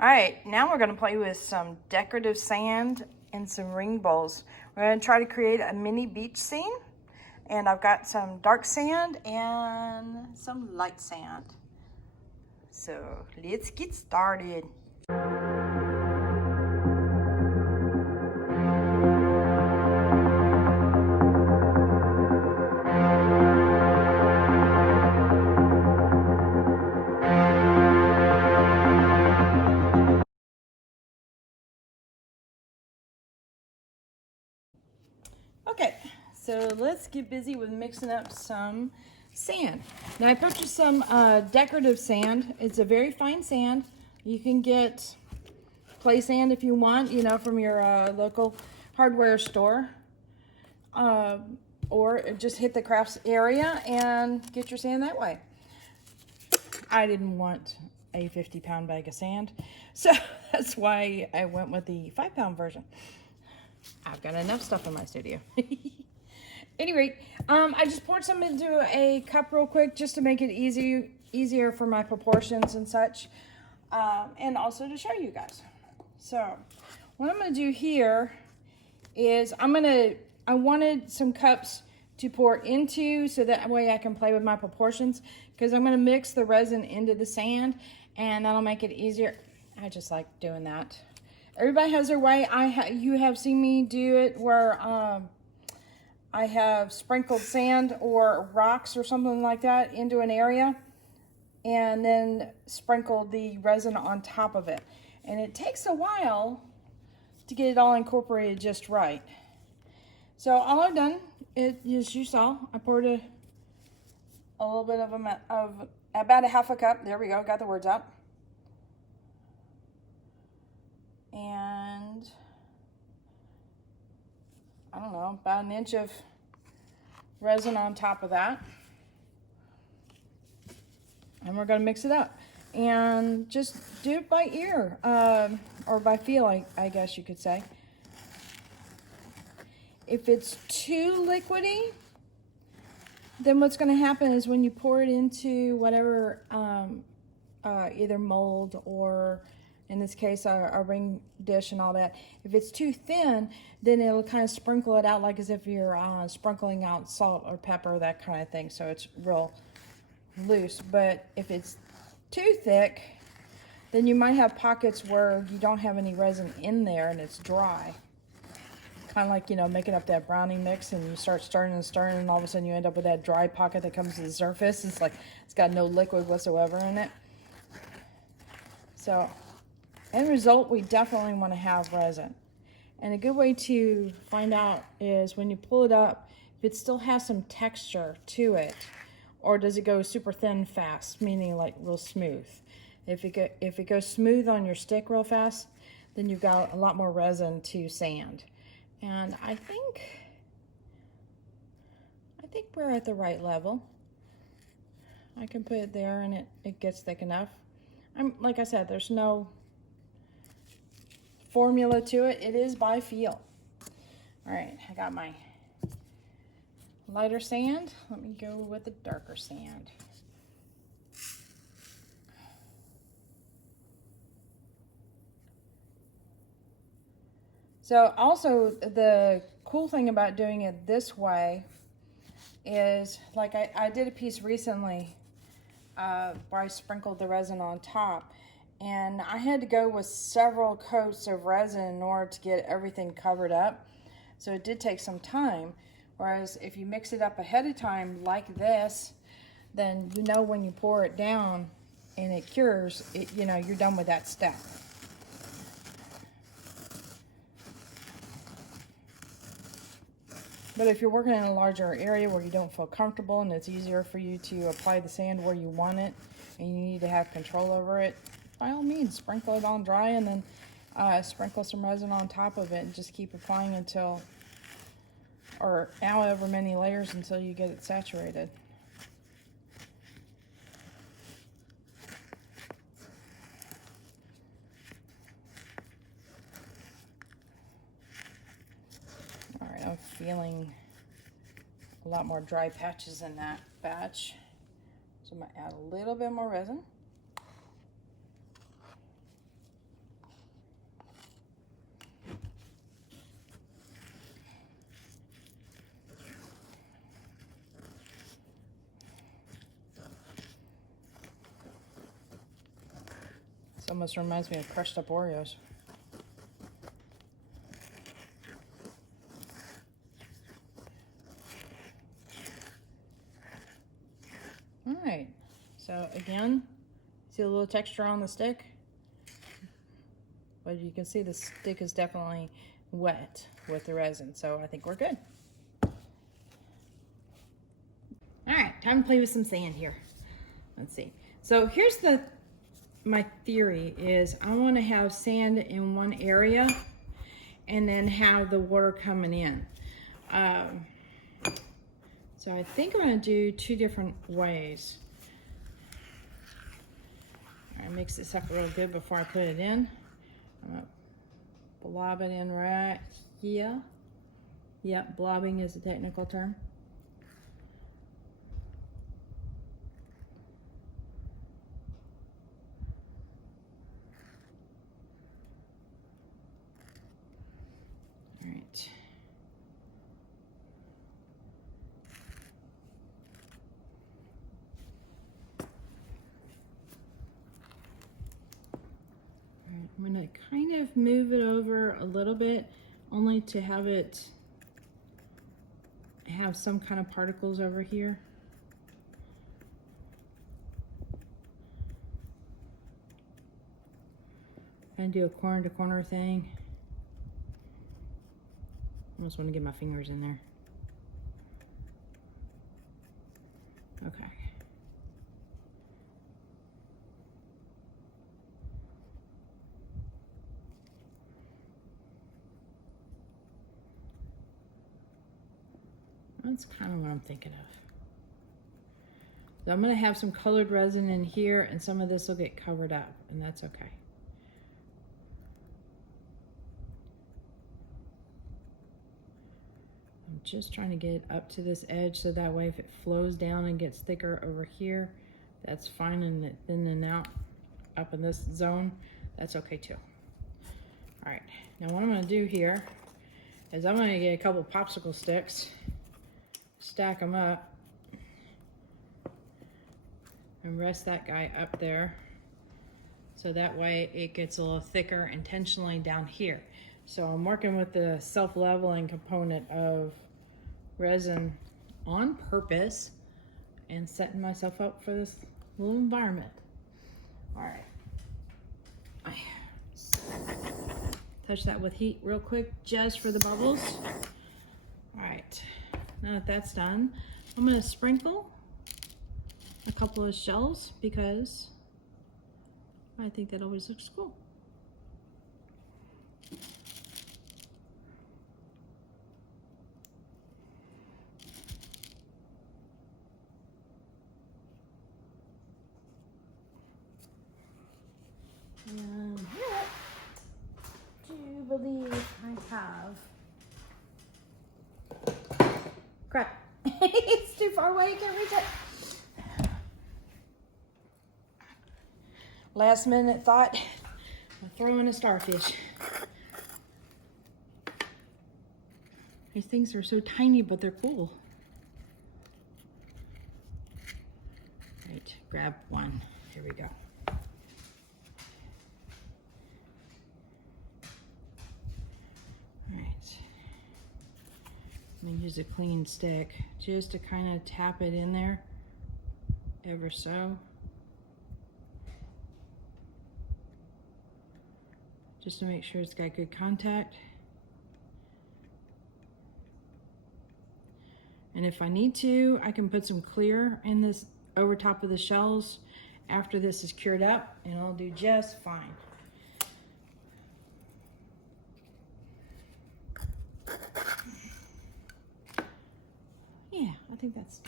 All right, now we're gonna play with some decorative sand and some ring bowls. We're gonna try to create a mini beach scene. And I've got some dark sand and some light sand. So let's get started. Okay, so let's get busy with mixing up some sand. Now I purchased some decorative sand. It's a very fine sand. You can get clay sand if you want, you know, from your local hardware store. Or just hit the crafts area and get your sand that way. I didn't want a 50-pound bag of sand, so that's why I went with the 5-pound version. I've got enough stuff in my studio. Any rate, I just poured some into a cup real quick just to make it easier for my proportions and such, and also to show you guys. So what I'm going to do here is I wanted some cups to pour into so that way I can play with my proportions, because I'm going to mix the resin into the sand and that'll make it easier. I just like doing that. Everybody has their way. You have seen me do it where I have sprinkled sand or rocks or something like that into an area and then sprinkled the resin on top of it. And it takes a while to get it all incorporated just right. So all I've done is, as you saw, I poured a little bit of about a half a cup. There we go, got the words out. And I don't know, about an inch of resin on top of that. And we're gonna mix it up. And just do it by ear, or by feel, I guess you could say. If it's too liquidy, then what's gonna happen is when you pour it into whatever, either mold or in this case, a ring dish and all that. If it's too thin, then it'll kind of sprinkle it out like as if you're sprinkling out salt or pepper, that kind of thing. So it's real loose. But if it's too thick, then you might have pockets where you don't have any resin in there and it's dry. Kind of like, you know, making up that brownie mix and you start stirring and stirring and all of a sudden you end up with that dry pocket that comes to the surface. It's like it's got no liquid whatsoever in it. So end result, we definitely want to have resin. And a good way to find out is when you pull it up, if it still has some texture to it, or does it go super thin fast, meaning like real smooth. If it goes smooth on your stick real fast, then you've got a lot more resin to sand. And I think we're at the right level. I can put it there and it gets thick enough. Like I said, there's no formula to it. It is by feel. All right, I got my lighter sand. Let me go with the darker sand. So also the cool thing about doing it this way is, like I did a piece recently where I sprinkled the resin on top. And I had to go with several coats of resin in order to get everything covered up. So it did take some time. Whereas if you mix it up ahead of time like this, then you know when you pour it down and it cures, you know, you're done with that step. But if you're working in a larger area where you don't feel comfortable and it's easier for you to apply the sand where you want it and you need to have control over it, by all means, sprinkle it on dry and then sprinkle some resin on top of it and just keep applying until, or however many layers until you get it saturated. All right, I'm feeling a lot more dry patches in that batch. So I'm gonna add a little bit more resin. almost reminds me of crushed up Oreos. All right, so again, see a little texture on the stick? But you can see the stick is definitely wet with the resin, so I think we're good. All right, time to play with some sand here. Let's see. So here's my theory is I want to have sand in one area and then have the water coming in. So I think I'm going to do two different ways. All right, mix this up real good before I put it in. I'm going to blob it in right here. Yep, blobbing is a technical term. All right. I'm going to kind of move it over a little bit, only to have it have some kind of particles over here. And do a corner to corner thing. Almost want to get my fingers in there. Okay. That's kind of what I'm thinking of. So I'm going to have some colored resin in here, and some of this will get covered up, and that's okay. I'm just trying to get it up to this edge so that way if it flows down and gets thicker over here, that's fine, and it thin and out up in this zone, that's okay too. All right, now what I'm going to do here is I'm going to get a couple popsicle sticks, stack them up, and rest that guy up there so that way it gets a little thicker intentionally down here. So I'm working with the self-leveling component of resin on purpose and setting myself up for this little environment. All right. Touch that with heat real quick just for the bubbles. All right. Now that that's done, I'm going to sprinkle a couple of shells because I think that always looks cool. And what do you believe I have? Crap. It's too far away, you can't reach it. Last minute thought, I'm throwing a starfish. These things are so tiny, but they're cool. Right, grab one. Here we go. All right. I'm gonna use a clean stick just to kind of tap it in there ever so. Just to make sure it's got good contact. And if I need to, I can put some clear in this over top of the shells after this is cured up, and it'll do just fine. Yeah, I think that's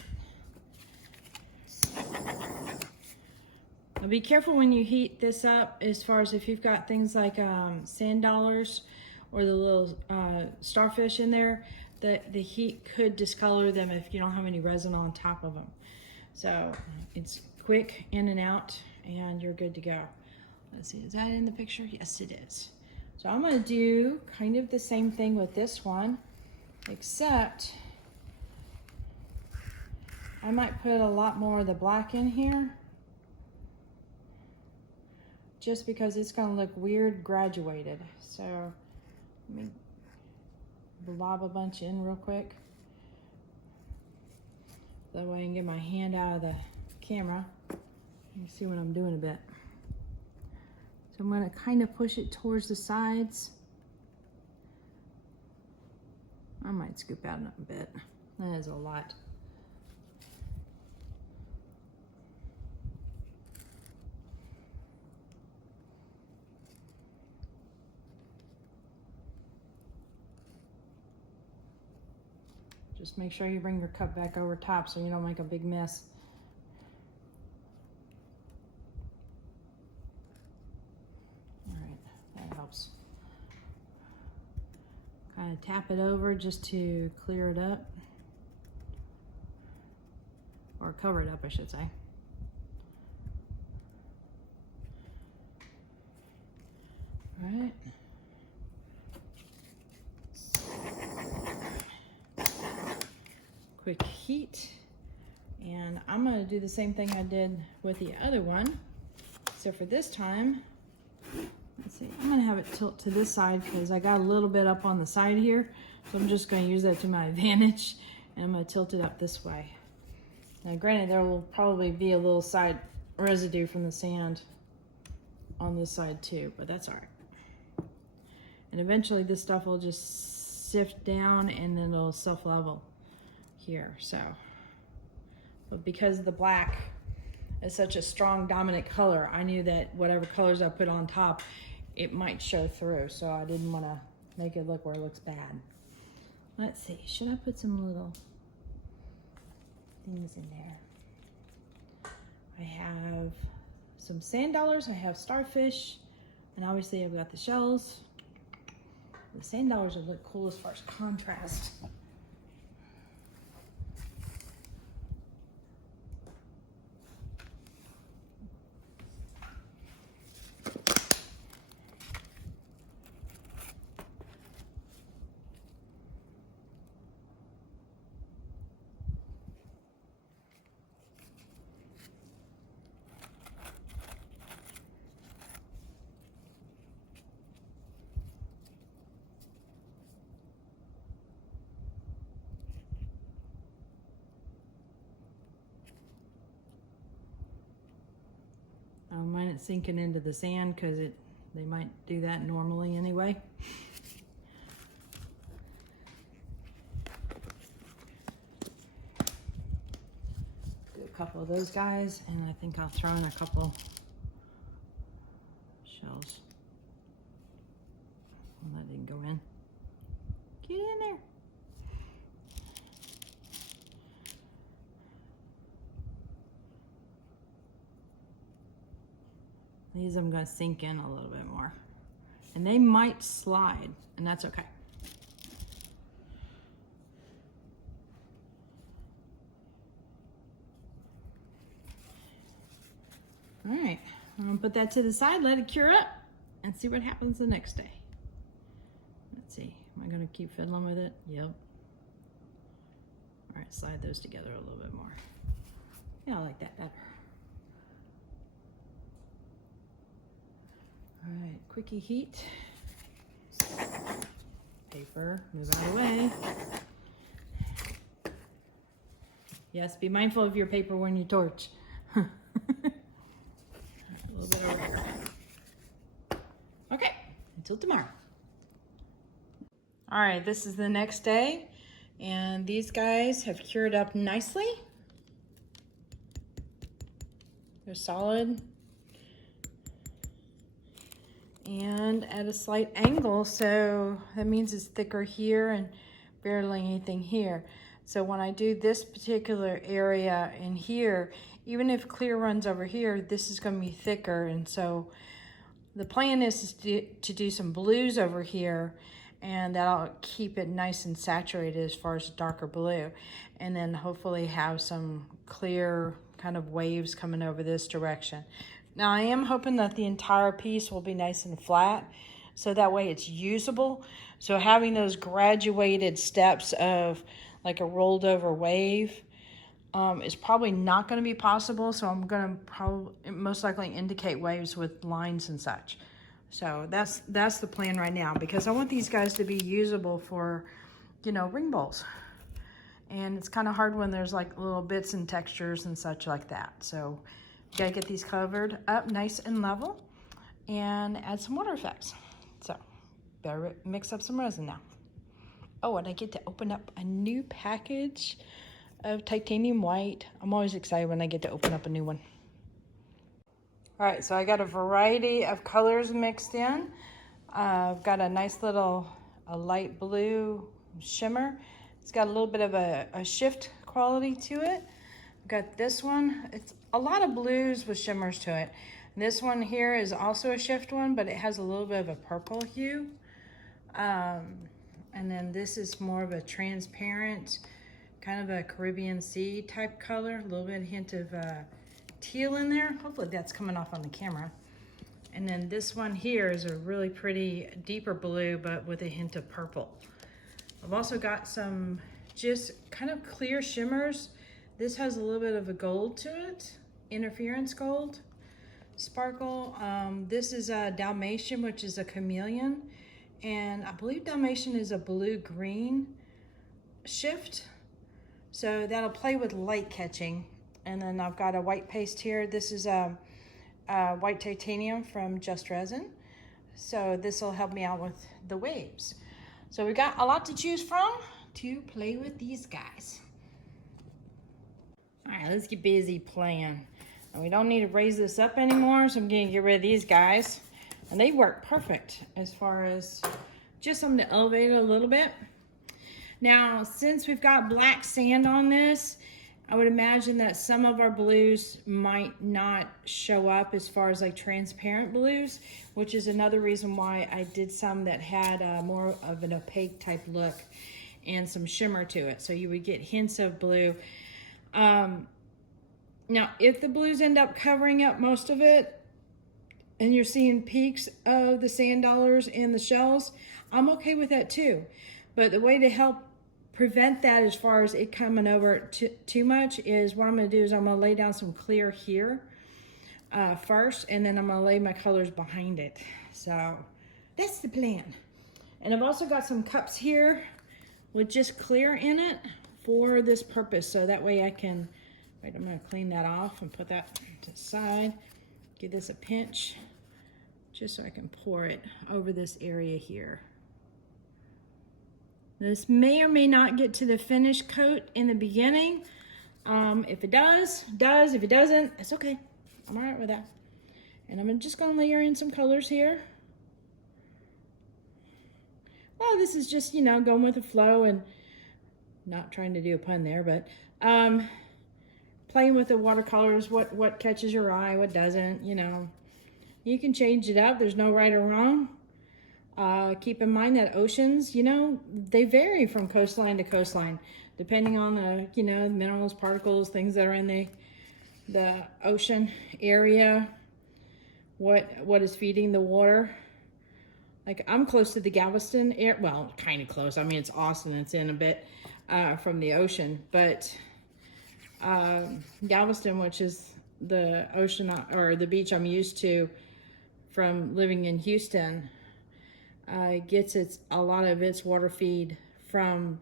Now be careful when you heat this up, as far as if you've got things like sand dollars or the little starfish in there, that the heat could discolor them if you don't have any resin on top of them. So it's quick in and out and you're good to go. Let's see, is that in the picture? Yes, it is. So I'm gonna do kind of the same thing with this one, except I might put a lot more of the black in here just because it's gonna look weird graduated. So let me blob a bunch in real quick. That way I can get my hand out of the camera. You see what I'm doing a bit. So I'm gonna kind of push it towards the sides. I might scoop out a bit. That is a lot. Just make sure you bring your cup back over top so you don't make a big mess. All right, that helps. Kind of tap it over just to clear it up. Or cover it up, I should say. All right. Quick heat, and I'm going to do the same thing I did with the other one. So for this time, let's see, I'm going to have it tilt to this side because I got a little bit up on the side here, so I'm just going to use that to my advantage, and I'm going to tilt it up this way. Now granted, there will probably be a little side residue from the sand on this side too, but that's all right. And eventually this stuff will just sift down and then it'll self-level here. So, but because the black is such a strong dominant color, I knew that whatever colors I put on top, it might show through, so I didn't want to make it look where it looks bad. Let's see, should I put some little things in there? I have some sand dollars, I have starfish, and obviously I've got the shells. The sand dollars would look cool as far as contrast. I don't mind it sinking into the sand because they might do that normally anyway. Do a couple of those guys, and I think I'll throw in a couple shells. That didn't go in. Get in there. These I'm going to sink in a little bit more. And they might slide, and that's okay. All right, I'm going to put that to the side, let it cure up, and see what happens the next day. Let's see, am I going to keep fiddling with it? Yep. All right, slide those together a little bit more. Yeah, I like that better. All right, quickie heat. Paper, move out of the way. Yes, be mindful of your paper when you torch. A little bit over here. Okay, until tomorrow. All right, this is the next day, and these guys have cured up nicely. They're solid. And at a slight angle, so that means it's thicker here and barely anything here. So when I do this particular area in here, even if clear runs over here, this is going to be thicker. And so the plan is to do some blues over here, and that'll keep it nice and saturated as far as darker blue. And then hopefully have some clear kind of waves coming over this direction. Now I am hoping that the entire piece will be nice and flat, so that way it's usable. So having those graduated steps of like a rolled over wave is probably not going to be possible. So I'm going to probably most likely indicate waves with lines and such. So that's the plan right now, because I want these guys to be usable for, you know, ring bowls. And it's kind of hard when there's like little bits and textures and such like that. So you gotta get these covered up nice and level and add some water effects. So better mix up some resin now. Oh, and I get to open up a new package of titanium white. I'm always excited when I get to open up a new one. All right, so I got a variety of colors mixed in. I've got a nice little light blue shimmer. It's got a little bit of a shift quality to it. I've got this one. It's a lot of blues with shimmers to it. This one here is also a shift one, but it has a little bit of a purple hue. And then this is more of a transparent, kind of a Caribbean Sea type color. A little bit hint of teal in there. Hopefully that's coming off on the camera. And then this one here is a really pretty deeper blue, but with a hint of purple. I've also got some just kind of clear shimmers. This has a little bit of a gold to it, interference gold, sparkle. This is a Dalmatian, which is a chameleon. And I believe Dalmatian is a blue-green shift. So that'll play with light catching. And then I've got a white paste here. This is a white titanium from Just Resin. So this will help me out with the waves. So we got a lot to choose from to play with these guys. All right, let's get busy playing. And we don't need to raise this up anymore, so I'm gonna get rid of these guys. And they work perfect as far as just something to elevate it a little bit. Now, since we've got black sand on this, I would imagine that some of our blues might not show up as far as like transparent blues, which is another reason why I did some that had more of an opaque type look and some shimmer to it. So you would get hints of blue. Now, if the blues end up covering up most of it and you're seeing peaks of the sand dollars in the shells, I'm okay with that too. But the way to help prevent that as far as it coming over too much is what I'm going to do is I'm going to lay down some clear here first, and then I'm going to lay my colors behind it. So that's the plan. And I've also got some cups here with just clear in it for this purpose. So that way I can, right, I'm going to clean that off and put that to the side. Give this a pinch just so I can pour it over this area here. This may or may not get to the finish coat in the beginning. If it does. If it doesn't, it's okay. I'm all right with that. And I'm just gonna layer in some colors here. Well, this is just, you know, going with the flow and not trying to do a pun there, but playing with the watercolors, what catches your eye, what doesn't, you know. You can change it up. There's no right or wrong. Keep in mind that oceans, you know, they vary from coastline to coastline, depending on the, you know, minerals, particles, things that are in the ocean area, what is feeding the water. Like I'm close to the Galveston area, well, kind of close. I mean, it's Austin, it's in a bit from the ocean, but Galveston, which is the ocean or the beach I'm used to from living in Houston, gets a lot of its water feed from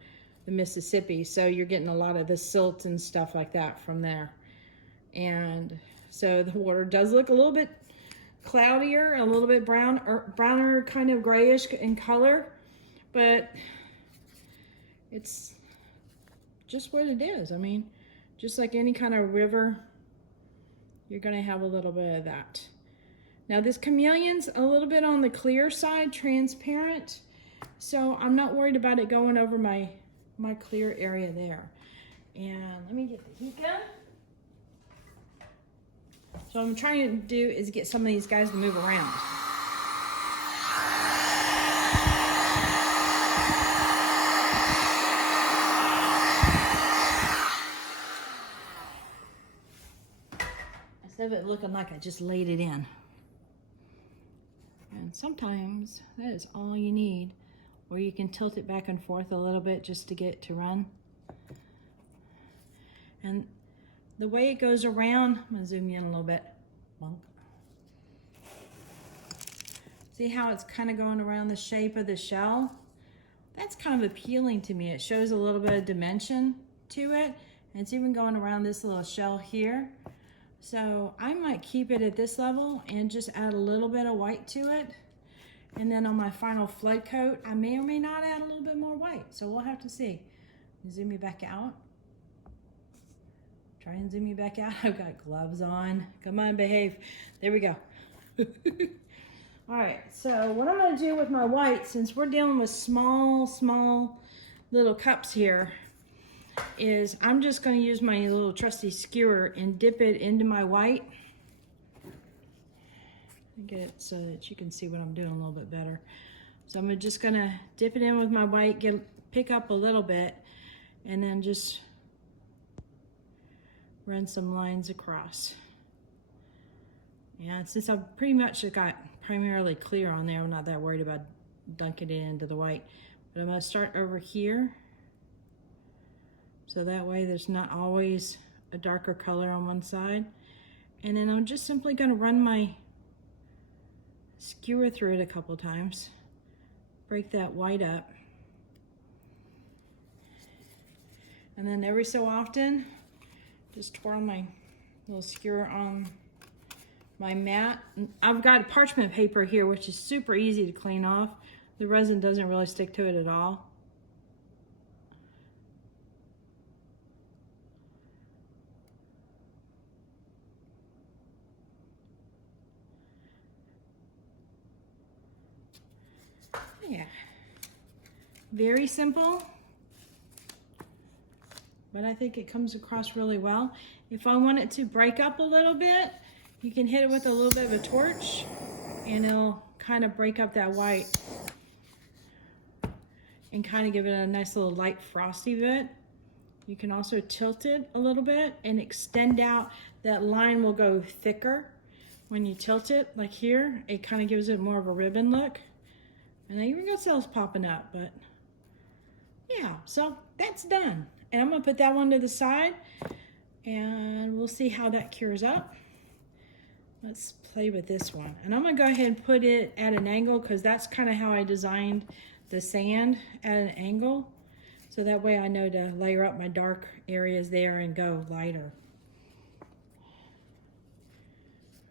the Mississippi. So you're getting a lot of the silt and stuff like that from there. And so the water does look a little bit cloudier, a little bit browner, kind of grayish in color, but it's just what it is. I mean, just like any kind of river, you're gonna have a little bit of that. Now this chameleon's a little bit on the clear side, transparent, so I'm not worried about it going over my clear area there. And let me get the heat gun. So what I'm trying to do is get some of these guys to move around. Instead of it looking like I just laid it in. And sometimes that is all you need, or you can tilt it back and forth a little bit just to get it to run. And the way it goes around, I'm gonna zoom in a little bit. See how it's kind of going around the shape of the shell? That's kind of appealing to me. It shows a little bit of dimension to it. And it's even going around this little shell here. So I might keep it at this level and just add a little bit of white to it. And then on my final flood coat, I may or may not add a little bit more white. So we'll have to see. Zoom you back out. Try and zoom you back out. I've got gloves on. Come on, behave. There we go. All right, so what I'm gonna do with my white, since we're dealing with small little cups here, is I'm just gonna use my little trusty skewer and dip it into my white. Get it so that you can see what I'm doing a little bit better. So I'm just gonna dip it in with my white, pick up a little bit, and then just run some lines across. And since I've pretty much got primarily clear on there, I'm not that worried about dunking it into the white. But I'm gonna start over here. So that way there's not always a darker color on one side. And then I'm just simply gonna run my skewer through it a couple times. Break that white up. And then every so often, just twirl my little skewer on my mat. I've got parchment paper here, which is super easy to clean off. The resin doesn't really stick to it at all. Yeah, very simple, but I think it comes across really well. If I want it to break up a little bit, you can hit it with a little bit of a torch and it'll kind of break up that white and kind of give it a nice little light frosty bit. You can also tilt it a little bit and extend out. That line will go thicker when you tilt it, like here. It kind of gives it more of a ribbon look. And I even got cells popping up, but yeah, so that's done. And I'm gonna put that one to the side and we'll see how that cures up. Let's play with this one. And I'm gonna go ahead and put it at an angle because that's kind of how I designed the sand, at an angle. So that way I know to layer up my dark areas there and go lighter.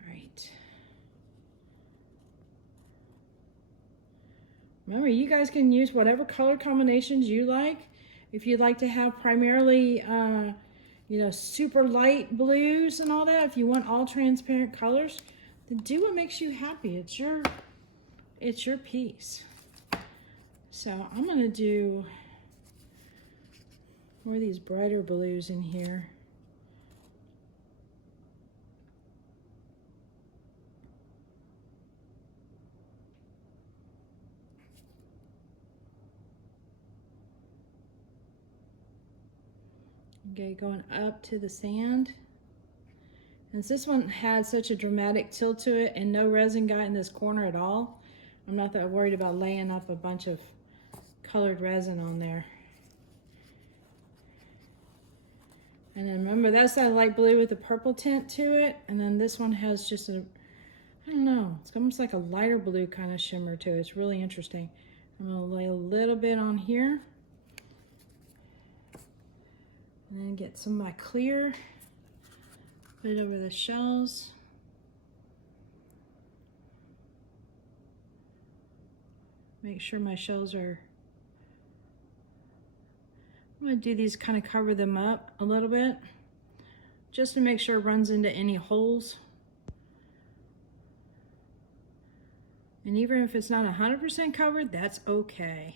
All right. Remember, you guys can use whatever color combinations you like. If you'd like to have primarily, you know, super light blues and all that, if you want all transparent colors, then do what makes you happy. It's your piece. So I'm gonna do more of these brighter blues in here. Okay, going up to the sand. And this one had such a dramatic tilt to it and no resin got in this corner at all, I'm not that worried about laying up a bunch of colored resin on there. And then remember, that's that light blue with a purple tint to it. And then this one has just a, I don't know, it's almost like a lighter blue kind of shimmer to it. It's really interesting. I'm gonna lay a little bit on here. And then get some of my clear, put it over the shells. Make sure my shells are, I'm gonna do these, kind of cover them up a little bit, just to make sure it runs into any holes. And even if it's not 100% covered, that's okay.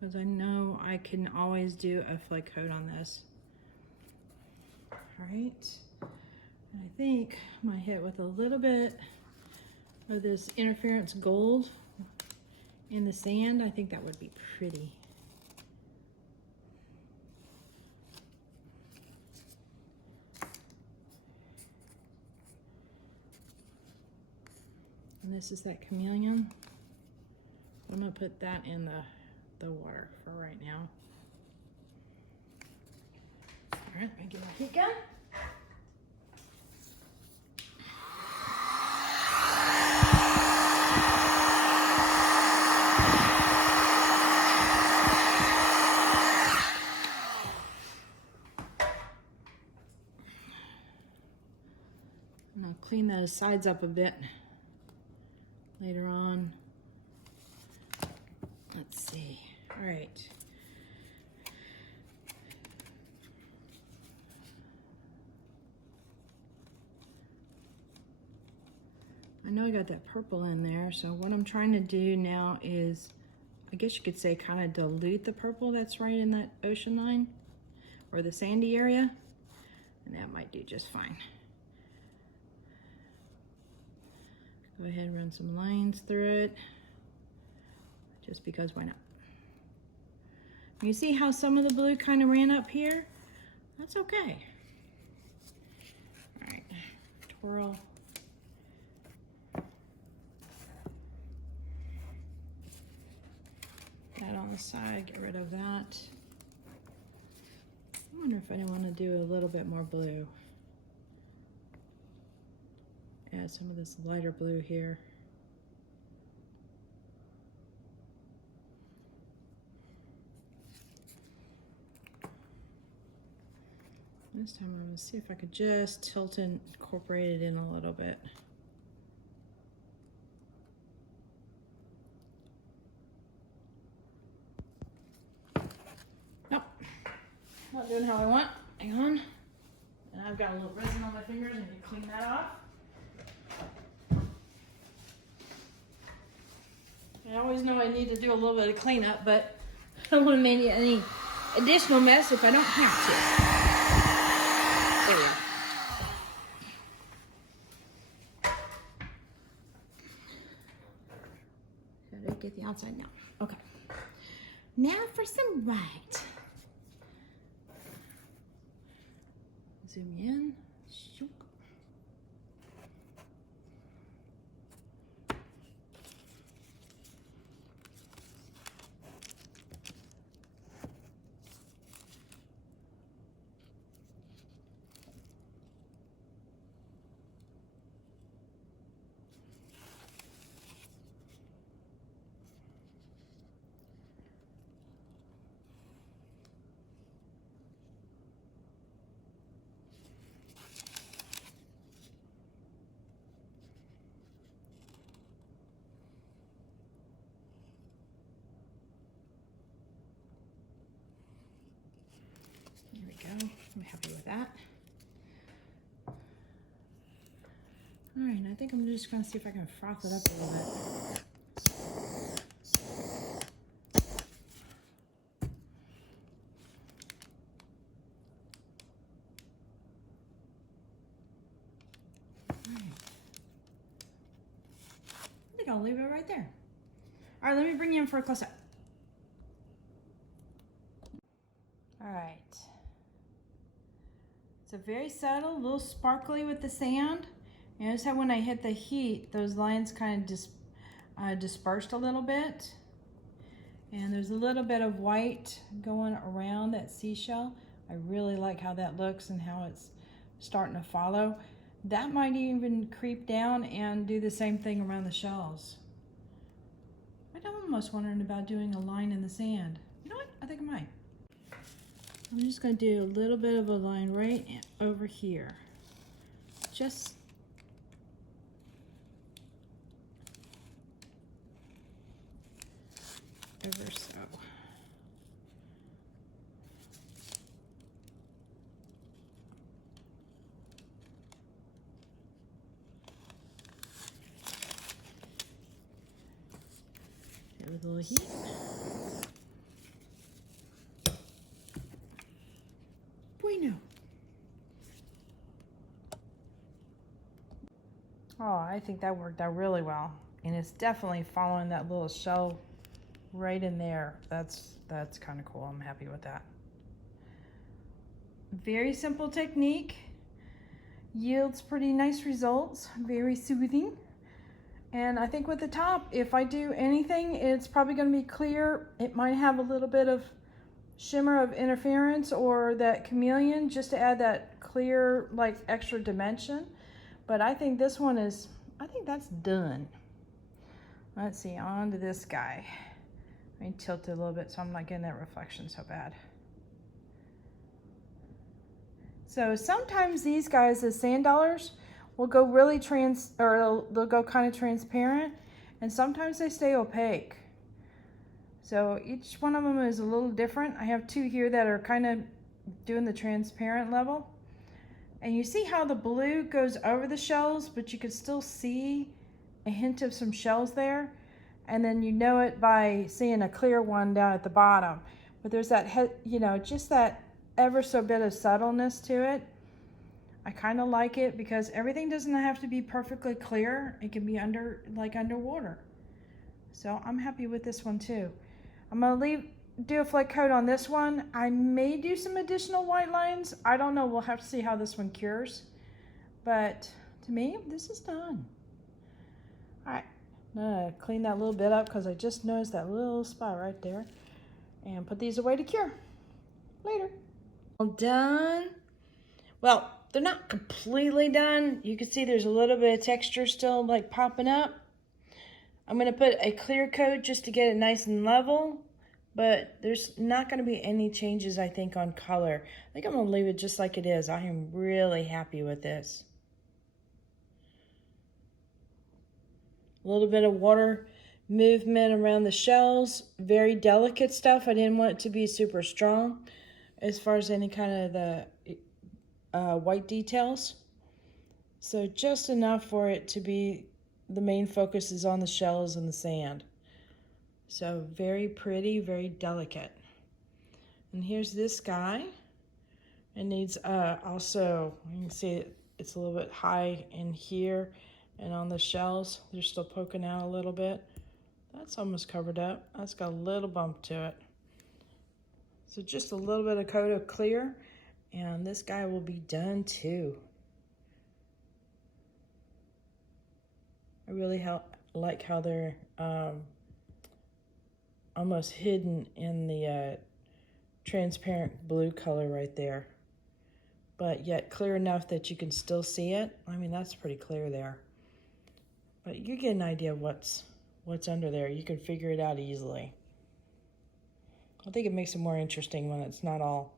Because I know I can always do a flake coat on this. All right, and I think I'm gonna hit with a little bit of this interference gold in the sand. I think that would be pretty. And this is that chameleon. I'm gonna put that in the water for right now. All right, let me get my heat gun. And I'll clean those sides up a bit later on. Let's see. All right. I know I got that purple in there, so what I'm trying to do now is, I guess you could say, kind of dilute the purple that's right in that ocean line or the sandy area, and that might do just fine. Go ahead and run some lines through it, just because why not? You see how some of the blue kind of ran up here? That's okay. All right, twirl. That on the side, get rid of that. I wonder if I want to do a little bit more blue. Add some of this lighter blue here. This time I'm going to see if I could just tilt and incorporate it in a little bit. Nope, not doing how I want. Hang on. And I've got a little resin on my fingers and you clean that off. I always know I need to do a little bit of cleanup, but I don't want to make any additional mess if I don't have to. There we go. Gotta get the outside now. Okay. Now for some white. Zoom in. Shoop. I'm happy with that. All right, I think I'm just going to see if I can froth it up a little bit. All right. I think I'll leave it right there. All right, let me bring you in for a close-up. All right. It's a very subtle, a little sparkly with the sand. You notice how when I hit the heat, those lines kind of dispersed a little bit. And there's a little bit of white going around that seashell. I really like how that looks and how it's starting to follow. That might even creep down and do the same thing around the shells. I'm almost wondering about doing a line in the sand. You know what? I think I might. I'm just going to do a little bit of a line right over here. Just ever so. Give it a little heat. Bueno. Oh, I think that worked out really well. And it's definitely following that little shell right in there. That's kind of cool. I'm happy with that. Very simple technique. Yields pretty nice results. Very soothing. And I think with the top, if I do anything, it's probably going to be clear. It might have a little bit of shimmer of interference or that chameleon just to add that clear, like, extra dimension. But I think this one is, I think that's done. Let's see, on to this guy. Let me tilt it a little bit so I'm not getting that reflection so bad. So sometimes these guys, the sand dollars, will go really they'll go kind of transparent, and sometimes they stay opaque. So each one of them is a little different. I have two here that are kind of doing the transparent level. And you see how the blue goes over the shells, but you can still see a hint of some shells there. And then you know it by seeing a clear one down at the bottom. But there's that, you know, just that ever so bit of subtleness to it. I kind of like it because everything doesn't have to be perfectly clear. It can be underwater. So I'm happy with this one too. I'm gonna do a fleck coat on this one. I may do some additional white lines. I don't know, we'll have to see how this one cures. But to me, this is done. All right, I'm gonna clean that little bit up because I just noticed that little spot right there. And put these away to cure. Later. All done. Well, they're not completely done. You can see there's a little bit of texture still like popping up. I'm going to put a clear coat just to get it nice and level, but there's not going to be any changes, I think, on color. I think I'm going to leave it just like it is. I am really happy with this. A little bit of water movement around the shells. Very delicate stuff. I didn't want it to be super strong as far as any kind of the white details. So just enough for it to be the main focus is on the shells and the sand. So very pretty, very delicate. And here's this guy. It needs also, you can see it's a little bit high in here and on the shells. They're still poking out a little bit. That's almost covered up. That's got a little bump to it. So just a little bit of coat of clear and this guy will be done too. I really like how they're almost hidden in the transparent blue color right there, but yet clear enough that you can still see it. I mean, that's pretty clear there, but you get an idea of what's under there. You can figure it out easily. I think it makes it more interesting when it's not all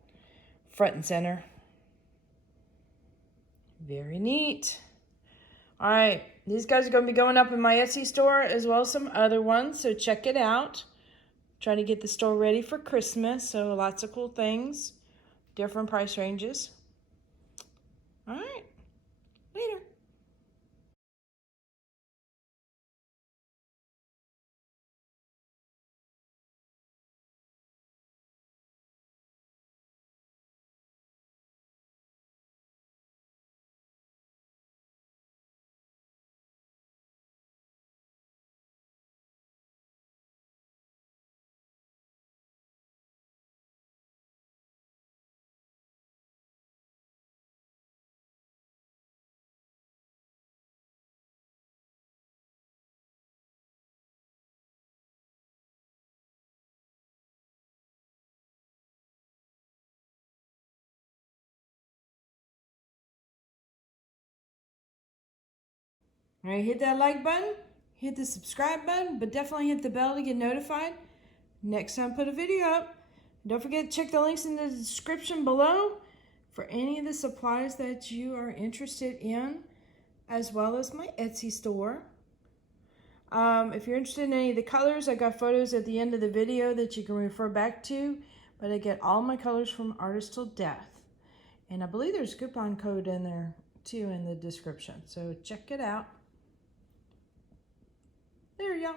front and center. Very neat. All right, these guys are going to be going up in my Etsy store as well as some other ones, so check it out. Trying to get the store ready for Christmas, so lots of cool things, different price ranges. All right, later. All right, hit that like button, hit the subscribe button, but definitely hit the bell to get notified next time I put a video up. Don't forget to check the links in the description below for any of the supplies that you are interested in, as well as my Etsy store. If you're interested in any of the colors, I got photos at the end of the video that you can refer back to, but I get all my colors from Artist Till Death. And I believe there's a coupon code in there too in the description, so check it out. There y'all.